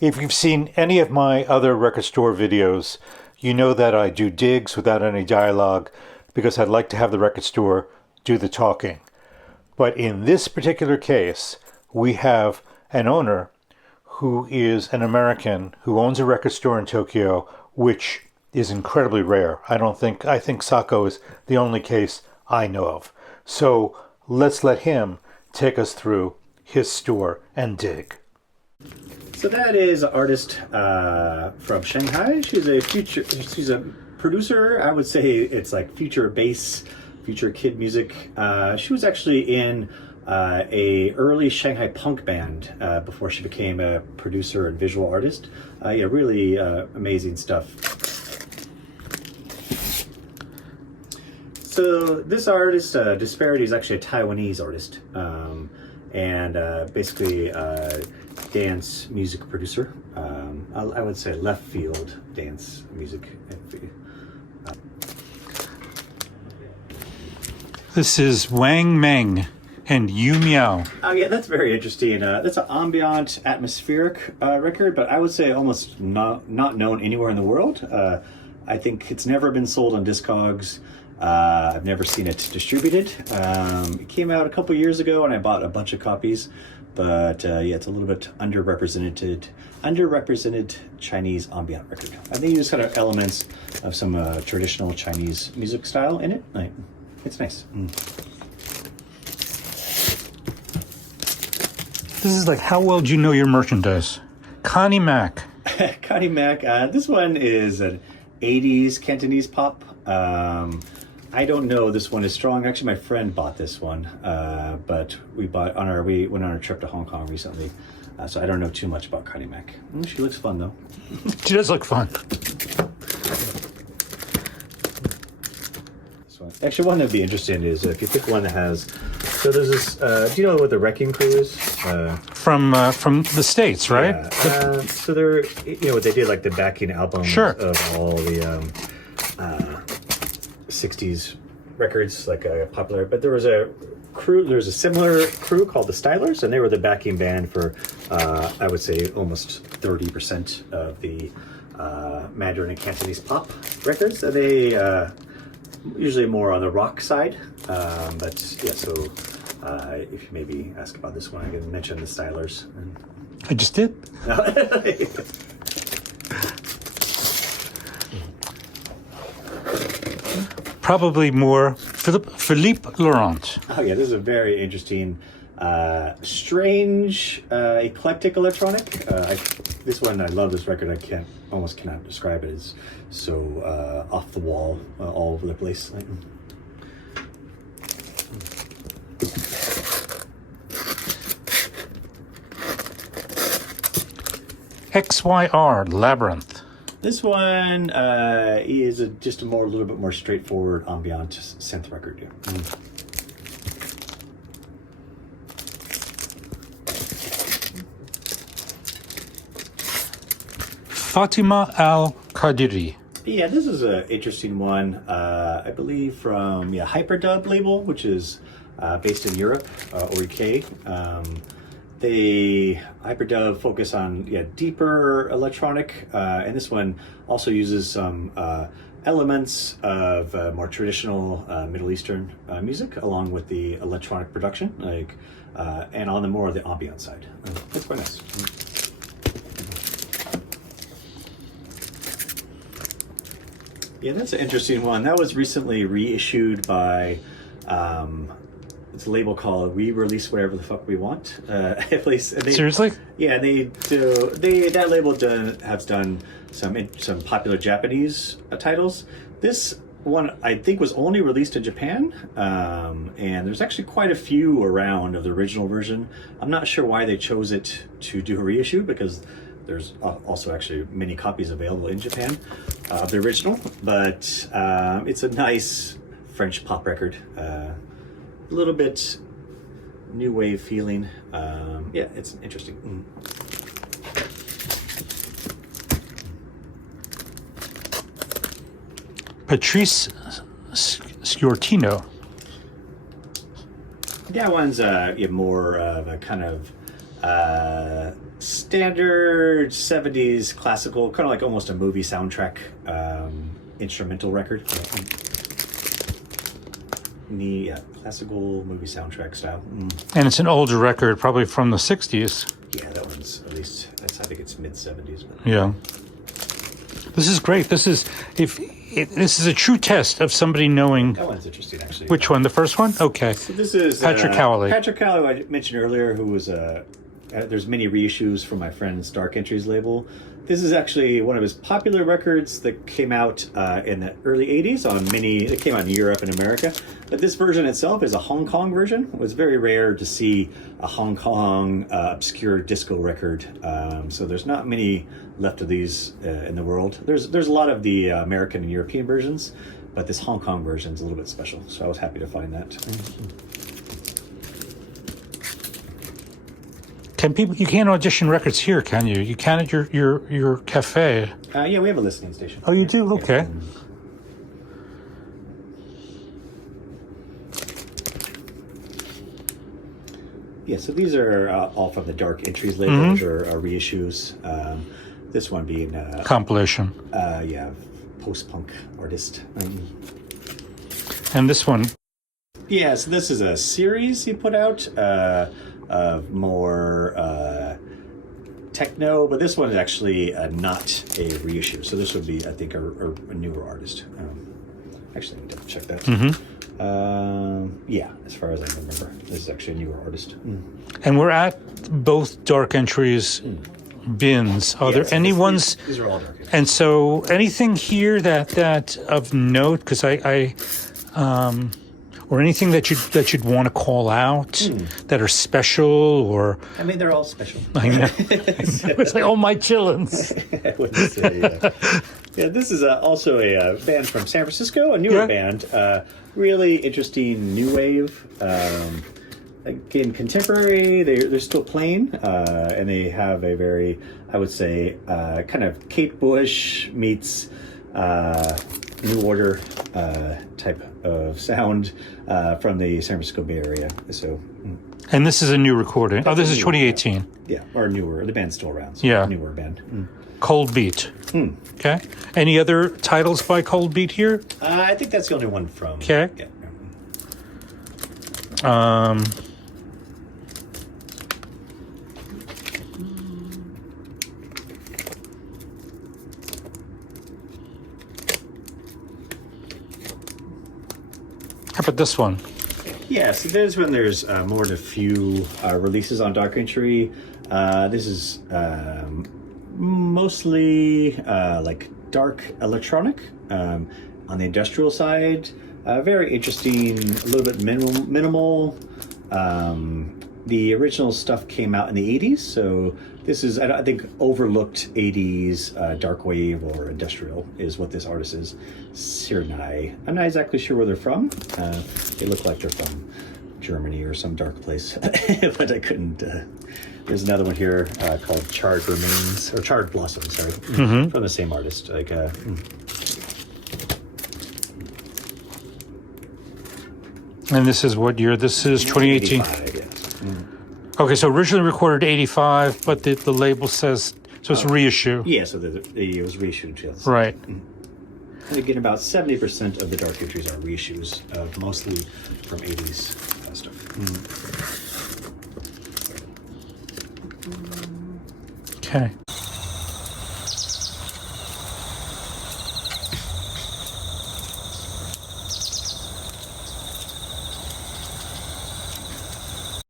If you've seen any of my other record store videos, you know that I do digs without any dialogue because I'd like to have the record store do the talking. But in this particular case, we have an owner who is an American who owns a record store in Tokyo, which is incredibly rare. I think Sacco is the only case I know of. So let's let him take us through his store and dig. So that is an artist from Shanghai. She's a producer. I would say it's like future bass, future kid music. She was actually in a early Shanghai punk band before she became a producer and visual artist. Really amazing stuff. So this artist, Disparity, is actually a Taiwanese artist, and basically dance music producer. I would say left field dance music. This is Wang Meng and Yu Miao. Oh yeah, that's very interesting. That's an ambient, atmospheric record, but I would say almost not known anywhere in the world. I think it's never been sold on Discogs. I've never seen it distributed. It came out a couple years ago, and I bought a bunch of copies. But it's a little bit underrepresented Chinese ambient record. I think there's kind of elements of some traditional Chinese music style in it. It's nice. This is like, how well do you know your merchandise? Connie Mac. Connie Mac. This one is an 80s Cantonese pop. I don't know this one is strong. Actually, my friend bought this one, but we went on our trip to Hong Kong recently, so I don't know too much about Connie Mac. She looks fun though. She does look fun. This one. Actually, one that'd be interesting is if you pick one that has. So there's this. Do you know what the Wrecking Crew is? From the States, right? Yeah. So they're what they did, like the backing albums of all the 60s records, like popular. But there was a similar crew called the Stylers, and they were the backing band for I would say almost 30% of the Mandarin and Cantonese pop records. They usually more on the rock side, but yeah. So if you maybe ask about this one, I can mention the Stylers. I just did. Probably more Philippe Laurent. Oh yeah, this is a very interesting, strange, eclectic electronic. This one, I love this record. I almost cannot describe it. It's so off the wall, all over the place. XYR Labyrinth. This one is just a little bit more straightforward ambient synth record. Yeah. Fatima Al Qadiri. Yeah, this is an interesting one. I believe from Hyperdub label, which is based in Europe or UK. They Hyperdub focus on deeper electronic, and this one also uses some elements of more traditional Middle Eastern music, along with the electronic production, and on the more of the ambient side. It's quite nice. Yeah, that's an interesting one. That was recently reissued by. It's a label called "We Release Whatever the Fuck We Want." At least Seriously? Yeah, that label has done some popular Japanese titles. This one I think was only released in Japan, and there's actually quite a few around of the original version. I'm not sure why they chose it to do a reissue, because there's also actually many copies available in Japan of the original. But it's a nice French pop record. A little bit new wave feeling. It's interesting. Patrice Sciortino. That one's more of a kind of standard 70s classical, kind of like almost a movie soundtrack instrumental record. Classical movie soundtrack style. And it's an older record, probably from the 60s. Yeah, that one's at least, I think it's mid-70s. Yeah. This is great. This is this is a true test of somebody knowing. That one's interesting, actually. Which one? The first one? Okay. So this is Patrick Cowley. Patrick Cowley, who I mentioned earlier, who was there's many reissues from my friend's Dark Entries label. This is actually one of his popular records that came out in the early 80s on it came out in Europe and America. But this version itself is a Hong Kong version. It was very rare to see a Hong Kong obscure disco record. So there's not many left of these in the world. There's a lot of the American and European versions, but this Hong Kong version is a little bit special. So I was happy to find that. You can't audition records here, can you? You can at your cafe. Yeah, we have a listening station. Oh, you do? Okay. Yeah, so these are all from the Dark Entries label, which are reissues. This one being compilation. Yeah, post-punk artist. And this one. Yeah, so this is a series he put out of more techno, but this one is actually not a reissue. So this would be, I think, a newer artist. Actually, I need to check that. Yeah, as far as I remember, this is actually a newer artist. And we're at both Dark Entries bins. Are there any ones? These are all Dark Entries. And so, anything here that of note? Because or anything that you'd want to call out that are special, or I mean, they're all special. I know. It's like, oh, my chillins. I wouldn't say, yeah, this is also a band from San Francisco, a newer band. Really interesting new wave. Again, contemporary. They're still playing, and they have a very, I would say, kind of Kate Bush meets New Order type of sound from the San Francisco Bay Area. So, and this is a new recording. Oh, this is 2018. Yeah, or newer. The band's still around. So yeah, newer band. Cold Beat. Okay. Any other titles by Cold Beat here? I think that's the only one from. Okay. Yeah. How about this one? Yeah, so there's when there's more than a few releases on Dark Entry. This is mostly like dark electronic on the industrial side. Very interesting, a little bit minimal. The original stuff came out in the 80s, so this is, I think, overlooked 80s dark wave or industrial is what this artist is. Cyrnai. I'm not exactly sure where they're from. They look like they're from Germany or some dark place, but I couldn't. There's another one here called Charred Remains, or Charred Blossoms, sorry, from the same artist. Like, and this is what year? This is 2018. 85, yes. Okay, so originally recorded 85, but the label says, so it's reissue. Yeah, so it was reissued. Yes. Right. And again, about 70% of the Dark Entries are reissues, mostly from 80s stuff. Okay.